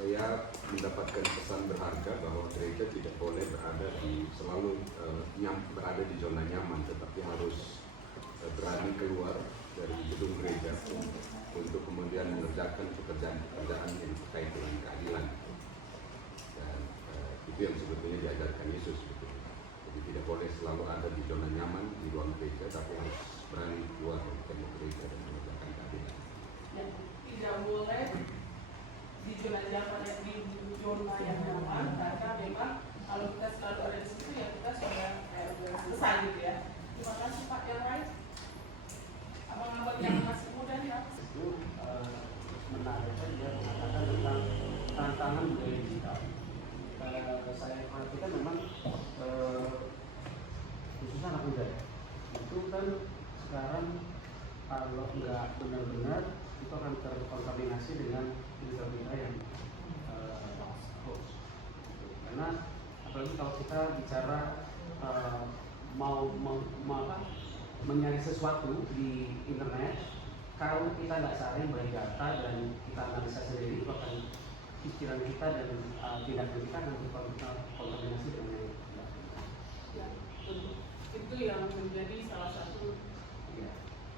Saya mendapatkan pesan berharga bahwa gereja tidak boleh selalu berada di zona nyaman, tetapi harus berani keluar dari gedung gereja untuk kemudian mengerjakan pekerjaan-pekerjaan yang terkait dengan keadilan. Dan itu yang sebetulnya diajarkan Yesus. Jadi tidak boleh selalu ada di zona nyaman di ruang gereja, tapi harus berani keluar dari tembok gereja dan mengerjakan keadilan. Tidak boleh di zona nyaman yang nyaman, karena memang kalau kita selalu ada di situ ya kita sudah selesai gitu ya. Terima kasih Pak yang lain. Abang-abang yang masih muda ya. Itu menarik saja mengatakan tentang tantangan budaya digital. Saya perhatikan memang khususnya anak muda itu kan sekarang kalau nggak benar-benar itu akan terkontaminasi dengan berita yang hoax. Karena apalagi kalau kita bicara mencari sesuatu di internet, kalau kita nggak saring beri data dan kita analisa sendiri, itu akan pikiran kita dan tindakan kita akan terkontaminasi dengan ya, itu yang menjadi salah satu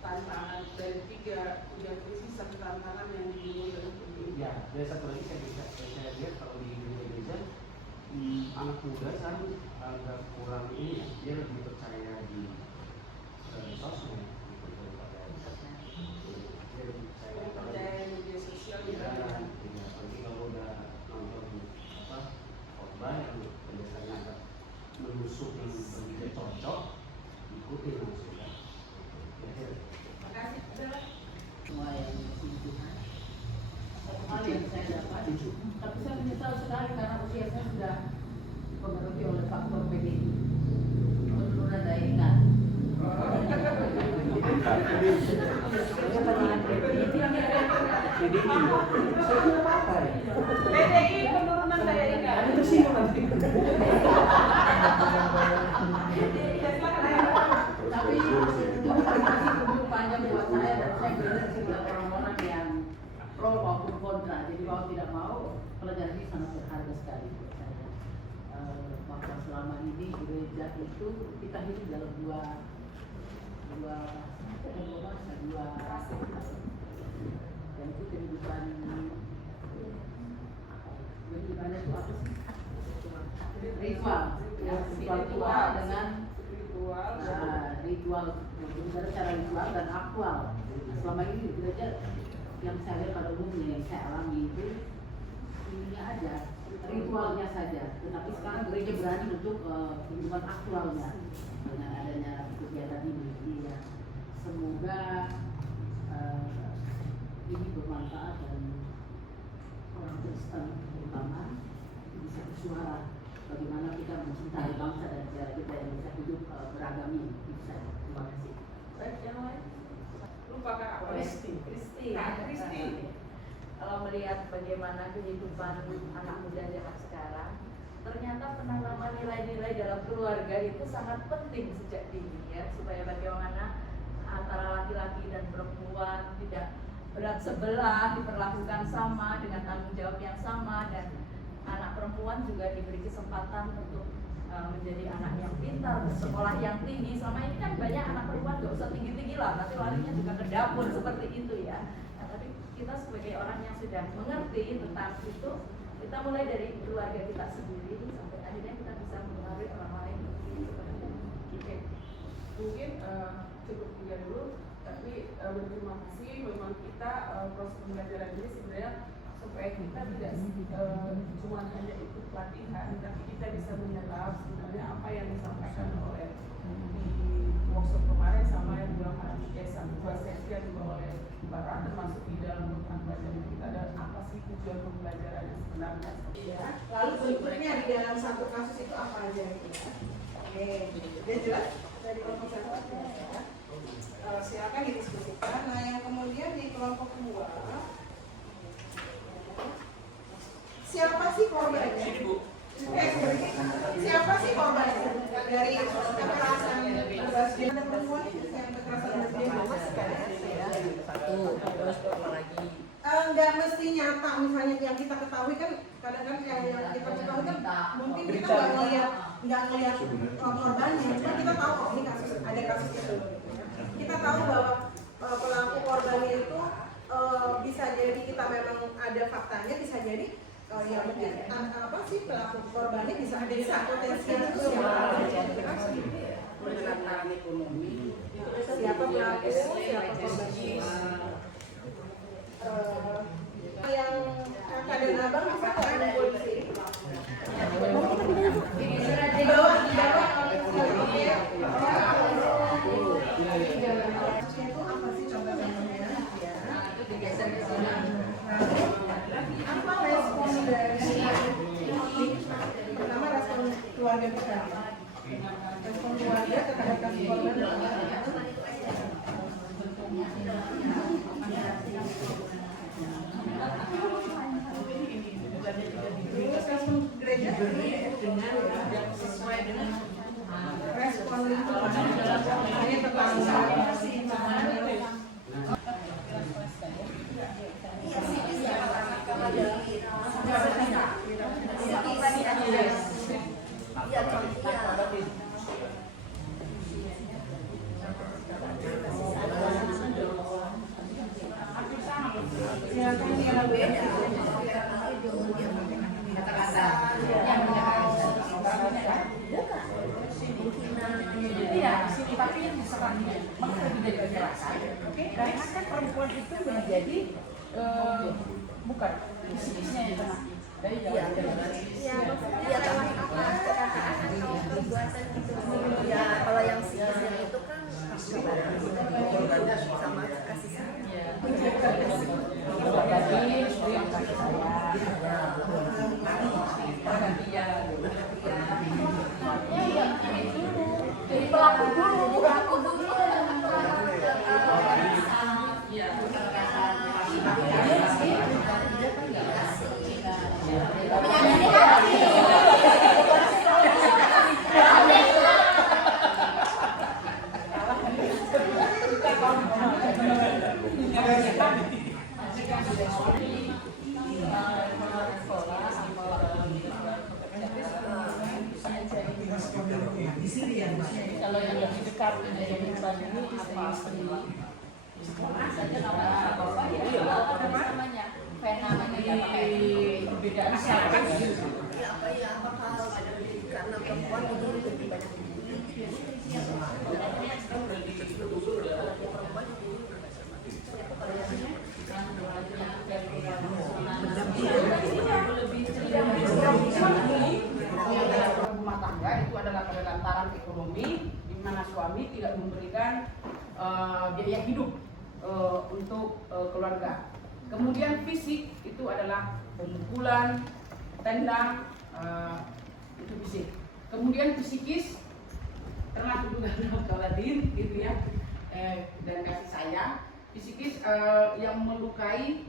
tantangan dari tiga krisis satu tantangan yang dimulai dengan pemilu. Ya, dan satu lagi saya lihat kalau di gereja anak muda sekarang agak kurang ini ya, dia lebih percaya di sosmed daripada dia lebih percaya media sosial ya, apalagi kalau udah nonton khotbah yang biasanya agak menusuk yang begitu cocok, ikutin langsung kan. Terima kasih. Semua yang Tuhan. Satu hal yang saya dapat, tapi saya menyesal sekali karena usia saya sudah dipengaruhi oleh faktor PDI, penurunan daya ingat. PDI penurunan daya ingat. Ada tersinggung nanti. Tapi itu umur panjang buat saya dan saya sebenarnya juga orang-orang yang pro maupun kontra. Jadi mau tidak mau pelajaran ini sangat berharga sekali buat saya. Bahwa selama ini gereja itu kita hidup dalam dua rasa. Dan itu kehidupan itu apa sih? Ritual, ya, ritual dengan ritual, secara ritual dan aktual. Nah, selama ini gereja yang saya lihat pada umumnya yang saya alami itu ininya aja, ritualnya saja. Tetapi sekarang gereja berani untuk kehidupan aktualnya dengan adanya kegiatan ini. Jadi ya, semoga ini bermanfaat dan orang Kristen terutama bisa bersuara bagaimana kita mencintai bangsa dan negara kita yang bisa hidup beragam ini. Terima kasih. Baik, yang lain? Lupakan apa? Kristi. Kalau melihat bagaimana kehidupan anak muda zaman sekarang, ternyata penanaman nilai-nilai dalam keluarga itu sangat penting sejak dini ya, supaya bagaimana antara laki-laki dan perempuan tidak berat sebelah, diperlakukan sama dengan tanggung jawab yang sama, dan anak perempuan juga diberi kesempatan untuk menjadi anak yang pintar, bersekolah yang tinggi. Selama ini kan banyak anak perempuan gak usah tinggi-tinggi lah, nanti larinya juga ke dapur seperti itu ya. Nah, tapi kita sebagai orang yang sudah mengerti tentang itu, kita mulai dari keluarga kita sendiri sampai akhirnya kita bisa mengaruhi orang lain seperti itu. Oke, mungkin cukup tiga dulu, tapi berterima kasih memang kita proses pembelajaran ini sebenarnya supaya kita tidak cuma hanya ikut pelatihan, tapi kita bisa menyerap sebenarnya apa yang disampaikan oleh di workshop kemarin sama yang juga dua sesi yang juga oleh Barat, termasuk di dalam program pelajaran kita, dan apa sih tujuan pembelajaran yang sebenarnya. Ya. Lalu berikutnya di dalam satu kasus itu apa aja ya? Oke, udah jelas dari kelompok satu ya. Silakan didiskusikan. Nah, yang kemudian di kelompok kedua, siapa sih korbannya? Siapa sih korbannya dari kekerasan berbasis gender perempuan itu yang kekerasan berbasis Satu, terus apa lagi? Nggak mesti nyata, misalnya yang kita ketahui kan kadang-kadang yang kita ketahui kan mungkin kita nggak ngelihat korbannya, cuma kita tahu oh ini kasus ada kasus itu. Kita tahu bahwa pelaku korbannya itu bisa jadi kita memang ada faktanya, bisa jadi ya mungkin apa sih pelaku korbannya bisa potensial sosial, Pendekatan ekonomi, siapa pelaku, siapa korbannya. Yang kakak dan abang bisa kumpul di sini. Di bawah itu apa sih coba teman-teman ya? Apa respon dari pertama respon keluarga kita? Respon keluarga terhadap kasus korban. Terus respon gereja sesuai dengan respon lingkungan, misalnya tetangga. Karena kan perempuan itu menjadi bukan isinya yang kena. Iya, kalau apa kekerasan atau perbuatan gitu. Ya, kalau yang psikisnya itu kan sama kasih sayang. Jadi pelaku dulu. Kalau yang lebih dekat dengan korban ini apa namanya perbedaan status. Apakah karena perempuan itu lebih banyak rumah tangga itu adalah pada lantaran ekonomi di mana suami tidak memberikan biaya hidup untuk keluarga. Kemudian fisik itu adalah pemukulan, tendang, itu fisik. Kemudian psikis termasuk juga nafkaladir gitu ya, dan kasih sayang. Psikis yang melukai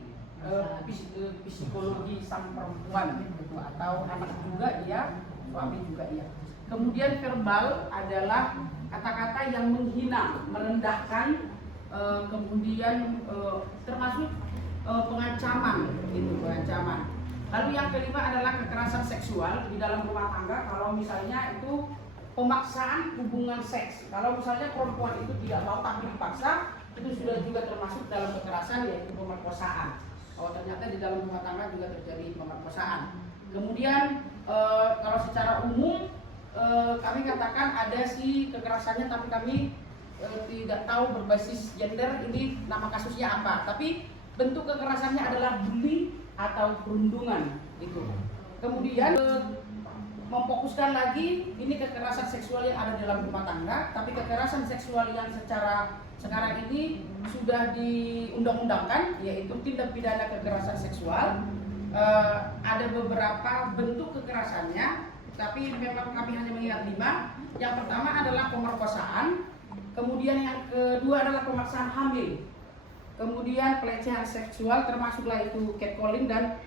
psikologi sang perempuan gitu, atau anak juga dia, suami juga iya. Kemudian verbal adalah kata-kata yang menghina, merendahkan, kemudian termasuk pengancaman gitu, pengancaman. Lalu yang kelima adalah kekerasan seksual di dalam rumah tangga. Kalau misalnya itu pemaksaan hubungan seks, kalau misalnya perempuan itu tidak mau tapi dipaksa, itu sudah juga termasuk dalam kekerasan, yaitu pemerkosaan. Oh, ternyata di dalam rumah tangga juga terjadi pemerkosaan. Kemudian kalau secara umum kami katakan ada sih kekerasannya, tapi kami tidak tahu berbasis gender ini nama kasusnya apa. Tapi bentuk kekerasannya adalah bully atau perundungan gitu. Kemudian memfokuskan lagi ini kekerasan seksual yang ada dalam rumah tangga, tapi kekerasan seksual yang secara sekarang ini sudah diundang-undangkan, yaitu tindak pidana kekerasan seksual. Ada beberapa bentuk kekerasannya, tapi memang kami hanya mengingat 5. Yang pertama adalah pemerkosaan, kemudian yang kedua adalah pemaksaan hamil, kemudian pelecehan seksual termasuklah itu catcalling dan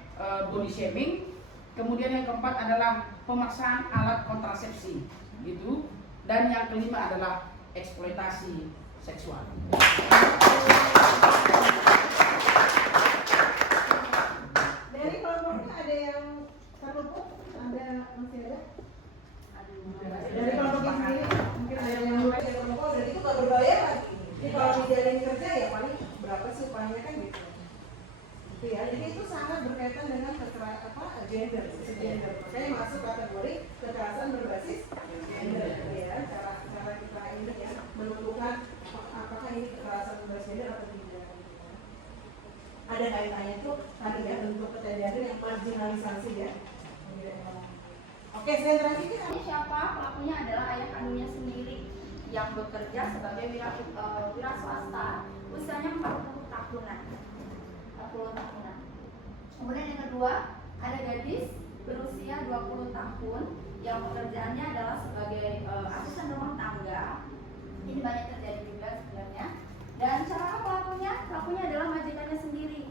body shaming. Kemudian yang keempat adalah pemaksaan alat kontrasepsi gitu, dan yang kelima adalah eksploitasi seksual. Dari kelompoknya ada yang terluput, ada masih ada? Dari kelompoknya sendiri mungkin ada yang mulai dari kelompok, dan itu nggak berbayar lagi. Jadi kalau dijalin kerja ya paling berapa sih upahnya kan gitu. Gitu ya. Jadi itu sangat berkaitan dengan gender. Makanya masuk kategori kekerasan berbasis gender ya. Cara kita ini ya menentukan apakah ini kekerasan berbasis gender atau tidak. Ada kaitannya itu tadi ya, bentuk keterjadian yang marginalisasi ya. Oke, saya terakhir Ini siapa? Pelakunya adalah ayah kandungnya sendiri yang bekerja sebagai wira swasta, usianya 40 tahunan. Kemudian yang kedua, ada gadis berusia 20 tahun yang pekerjaannya adalah sebagai asisten rumah tangga. Ini banyak terjadi juga sebenarnya. Dan cara pelakunya adalah majikannya sendiri.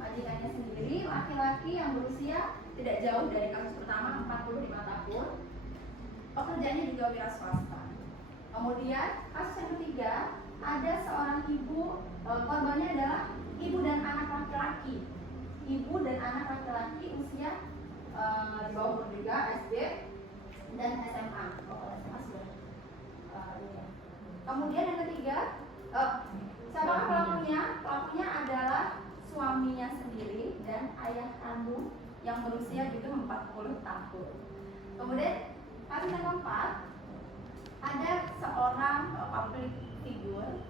Majikannya sendiri, laki-laki yang berusia tidak jauh dari kasus pertama, 45 tahun. Pekerjaannya juga wira swasta. Kemudian kasus yang ketiga, ada seorang ibu, korbannya adalah ibu dan anak laki-laki. Ibu dan anak laki-laki usia di bawah umur juga, SD dan SMA. Kemudian yang ketiga, siapa pelakunya? Pelakunya adalah suaminya sendiri dan ayah kandung yang berusia juga 40 tahun. Kemudian kasus yang keempat, ada seorang public figure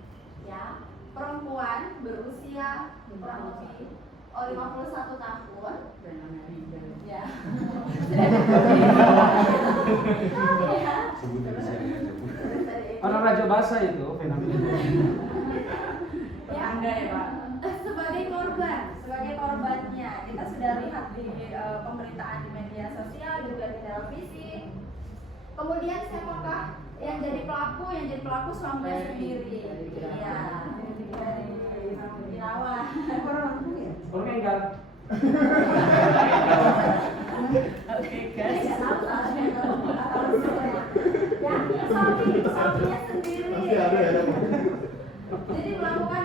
ya, perempuan berusia kurang lebih 51 tahun ya. Orang Raja Basa itu fenomena. Ya, Anda ya Pak. Sebagai korbannya kita sudah lihat di pemberitaan di media sosial, juga di televisi. Kemudian siapakah yang jadi pelaku? Yang jadi pelaku suaminya sendiri. Iya. Dirawat. Orang enggak. Oke guys. Ya, suaminya sendiri. Jadi melakukan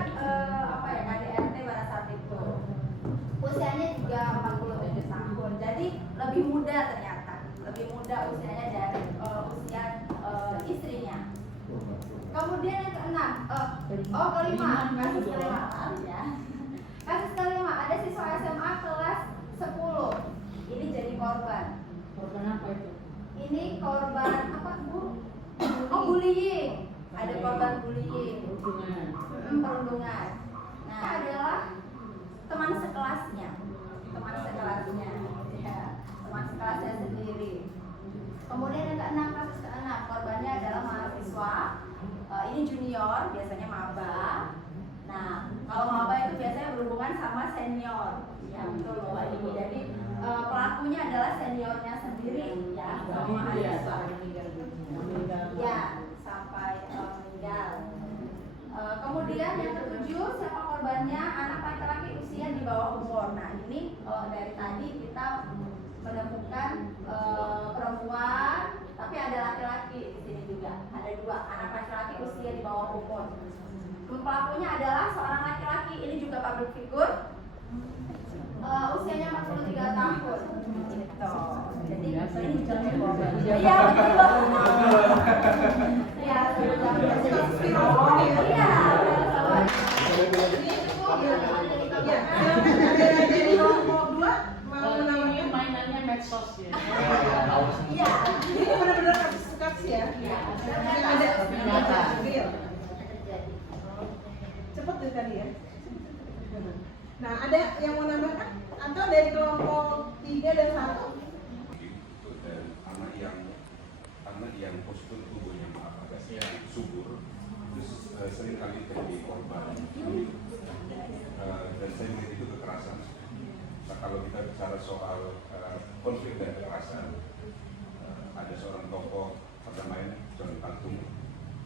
KDRT pada saat itu. Oh, kelima, kasus kelima. Ya. Kasus kelima, ada siswa SMA kelas 10. Ini jadi korban. Korban apa itu? Ini korban apa, Bu? Oh, bullying. Ada korban bullying. Perundungan. Nah, adalah teman sekelasnya. Teman sekelasnya. Ya, teman sekelasnya sendiri. Kemudian yang keenam, kasus keenam, korbannya adalah mahasiswa. Ini junior, biasanya maba. Nah, kalau maba itu biasanya berhubungan sama senior. Ya, betul loh ini. Jadi pelakunya adalah seniornya sendiri, ya, sama mahasiswa. Ya, sampai meninggal. Kemudian yang ketujuh, siapa korbannya? Anak laki-laki usia di bawah umur. Nah, ini kalau dari tadi kita menemukan perempuan, tapi ada laki-laki di sini juga. Ada dua anak laki-laki usia di bawah umur. Pelakunya adalah seorang laki-laki, ini juga public figure. Usianya 43 tahun. Gitu. Jadi ini jalan korban. Iya, betul. Iya, Ya, ada dari kelompok 2 mau Ini menambahkan. mainannya medsos ya. Iya. Ini benar-benar kasus ya. Iya. Ada real. Terjadi. Cepet deh tadi ya. Nah, ada yang mau nambahkan? Atau dari kelompok 3 dan 1? Dan anak yang postur tubuhnya agak subur, terus seringkali jadi korban. Dan saya melihat itu kekerasan. Nah, kalau kita bicara soal konflik dan kekerasan, ada seorang tokoh perdamaian John Tantung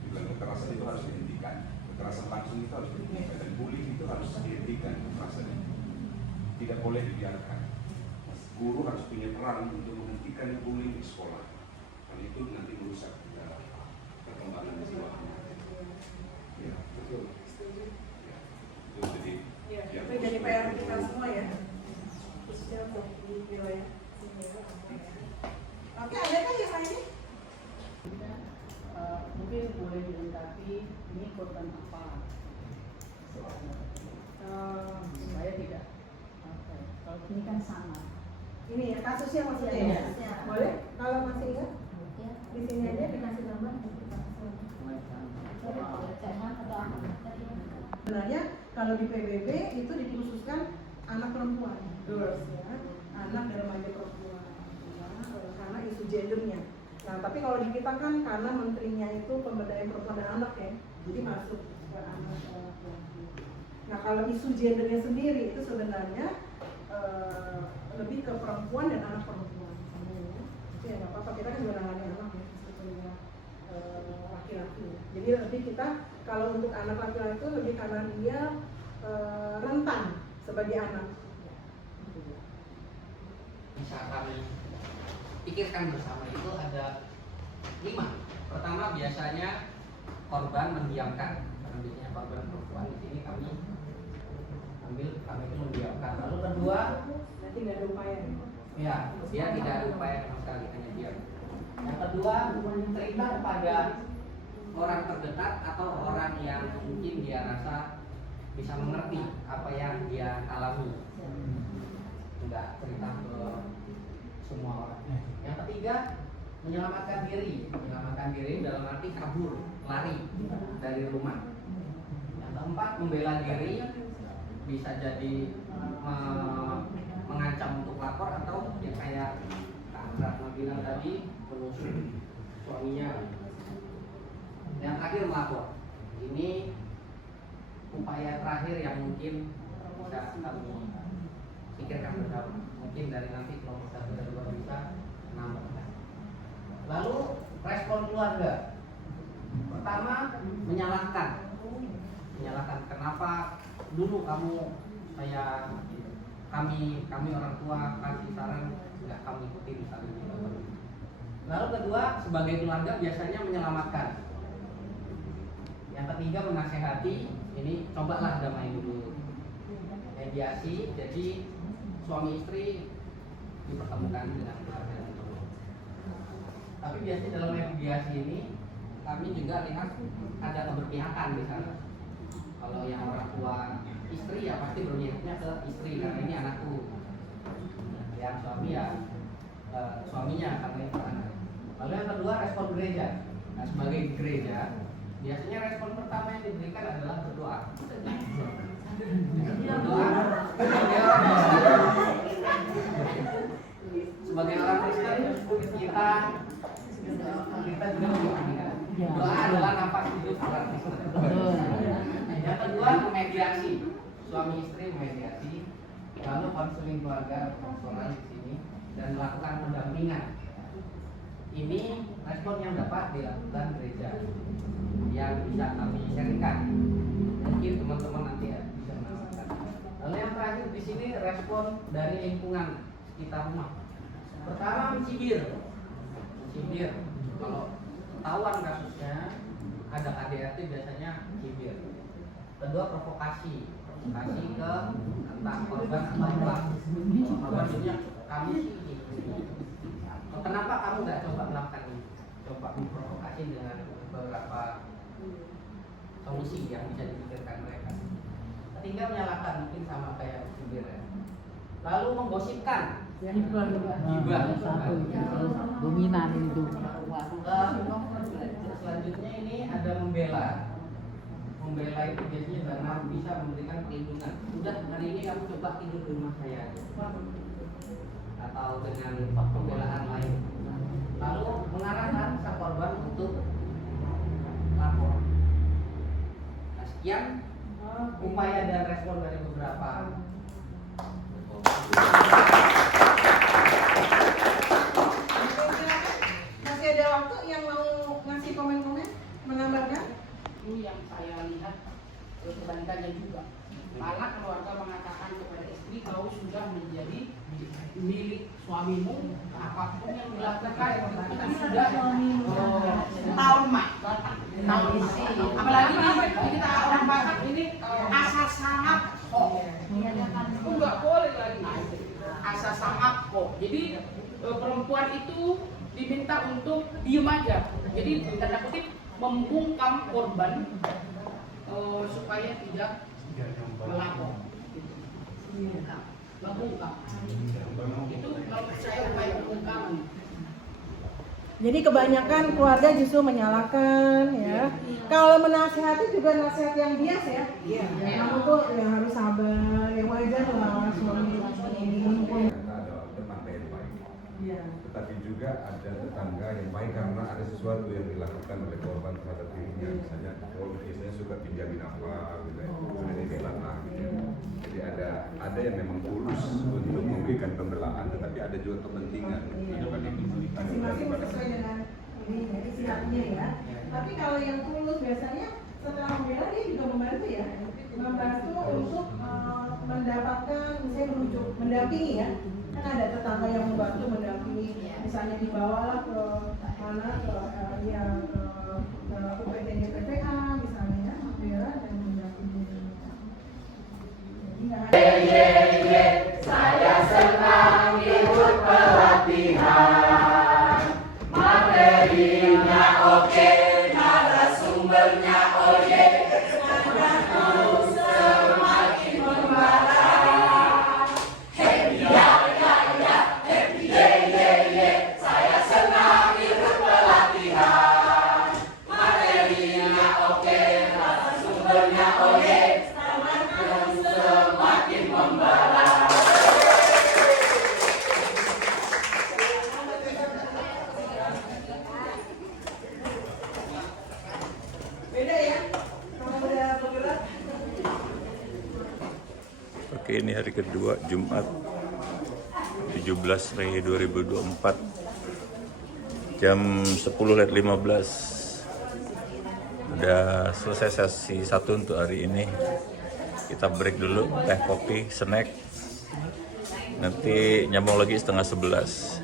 bilang kekerasan itu harus dihentikan. Kekerasan langsung itu harus dihentikan dan bullying itu harus dihentikan. Kekerasan itu tidak boleh dibiarkan. Guru harus punya peran untuk menghentikan bullying di sekolah. Karena itu nanti merusak perkembangan jiwanya. Ya, betul. Ya, itu jadi Itu jadi PR kita semua ya. Khususnya untuk di wilayah sini ya. Oke, ada kan yang lainnya? Mungkin boleh dilengkapi ini korban apa? Saya tidak. Kalau ini kan sama. Ini ya kasusnya maksudnya Iya. ya. Boleh? Kalau masih ingat? Ya. Di sini aja dikasih gambar. Sebenarnya kalau di PBB itu dikhususkan anak perempuan, girls ya, anak dan remaja perempuan, ya, karena isu gendernya. Nah, tapi kalau di kita kan karena menterinya itu pemberdayaan perempuan dan anak ya, jadi masuk ke anak laki-laki. Nah, kalau isu gendernya sendiri itu sebenarnya lebih ke perempuan dan anak perempuan. Itu ya nggak apa-apa, kita kan juga nangani anak ya, sebetulnya laki-laki. Jadi lebih kita kalau untuk anak laki-laki itu lebih karena dia rentan sebagai anak. Bisa kami pikirkan bersama itu ada 5. Pertama, biasanya korban mendiamkan, karena biasanya korban perempuan di sini kami itu mendiamkan. Lalu kedua, Nanti nggak ada upaya. ya dia tidak ada upaya sama sekali, hanya diam. Yang kedua, cerita kepada orang terdekat atau orang yang mungkin dia rasa bisa mengerti apa yang dia alami. Enggak cerita ke semua orang. Yang ketiga, menyelamatkan diri. Menyelamatkan diri dalam arti kabur, lari dari rumah. Yang keempat, membela diri, bisa jadi mengancam untuk lapor atau ya kayak Kak Ratna bilang tadi, menusuk suaminya. Yang terakhir, melapor. Ini upaya terakhir yang mungkin bisa kami pikirkan bersama. Mungkin dari nanti kelompok 1 dan 2 bisa menambahkan. Lalu respon keluarga. Pertama, menyalahkan kenapa dulu kami orang tua kasih saran nggak kami ikuti misalnya. Lalu kedua, sebagai keluarga biasanya menyelamatkan. Yang ketiga, menasehati. Ini cobalah damai dulu, mediasi. Jadi suami istri dipertemukan dengan keluarga. Tapi biasanya dalam mediasi ini kami juga lihat ada keberpihakan di sana. Kalau yang orang tua istri ya pasti berniatnya ke istri karena ini anakku. Yang suami ya suaminya karena itu anak. Lalu yang kedua respon gereja. Nah, sebagai gereja biasanya respon pertama yang diberikan adalah berdoa. Berdoa sebagai orang Kristen kita juga mendoakan. Doa adalah nafas hidup orang Kristen. Yang kedua mediasi, suami istri mediasi, lalu konseling keluarga, pastoral di sini dan melakukan pendampingan. Ini respon yang dapat dilakukan gereja yang bisa kami sharingkan. Mungkin teman-teman nanti ya bisa melakukan. Lalu yang terakhir di sini respon dari lingkungan sekitar rumah. Pertama mencibir. Kalau ketahuan kasusnya ada KDRT biasanya mencibir. Kedua provokasi ke entah korban atau pelaku. Maksudnya kamu sih kenapa kamu nggak coba melakukan ini? Coba memprovokasi dengan beberapa solusi yang bisa dipikirkan mereka. Ketiga menyalahkan, mungkin sama kayak mencibir ya. Lalu menggosipkan. Gibah. Dominan itu. Selanjutnya ini ada membela. Membela itu biasanya karena bisa memberikan perlindungan. Udah hari ini kamu coba tidur di rumah saya atau dengan pembelaan lain. Lalu mengarahkan sang korban untuk lapor. Nah, sekian upaya dan respon dari beberapa. Masih ada waktu yang mau ngasih komen-komen, menambahkan? Itu yang saya lihat kebalikannya juga. Malah keluarga mengatakan kepada istri, kau sudah menjadi milik suamimu, apapun yang dilakukan itu sudah tahun mak. Apalagi kita orang Batak ini asal sangat kok. Itu nggak boleh lagi. Asal sangat kok. Jadi perempuan itu diminta untuk diem aja. Jadi tanda kutip membungkam korban supaya tidak melapor. Membungkam. Itu kalau saya upaya pembungkaman. Jadi kebanyakan keluarga justru menyalahkan ya. Kalau menasihati juga nasihat yang biasa ya. Kamu tuh yang harus sabar, yang wajar lah suami ini. Ada teman yang baik. Tetapi juga ada tetangga yang baik karena ada sesuatu yang dilakukan oleh korban terhadap dirinya. Misalnya, kalau biasanya suka pinjamin apa, gitu ya, sudah dibelah lah, gitu ya. Jadi ada yang memang tulus untuk memberikan pembelaan, tetapi ada juga kepentingan. Masing-masing sesuai dengan ini siapnya ya. Tapi kalau yang tulus biasanya setelah membela dia juga membantu ya, membantu untuk mendapatkan misalnya merujuk, mendampingi ya. Kan ada tetangga yang membantu mendampingi, misalnya dibawalah ke mana ke UPTnya PPA misalnya ya, membela dan mendampingi. Saya senang ikut pelatihan. Materinya oke, narasumbernya oke, anakku semakin membara. Hey ya ya ya, happy ye. Saya senang ikut pelatihan. Materinya oke, narasumbernya oke, anakku semakin membara. Beda ya, kalau udah bergerak. Oke, ini hari kedua Jumat 17 Mei 2024 jam 10.15. Udah selesai sesi 1 untuk hari ini. Kita break dulu, teh kopi, snack. Nanti nyambung lagi setengah 11.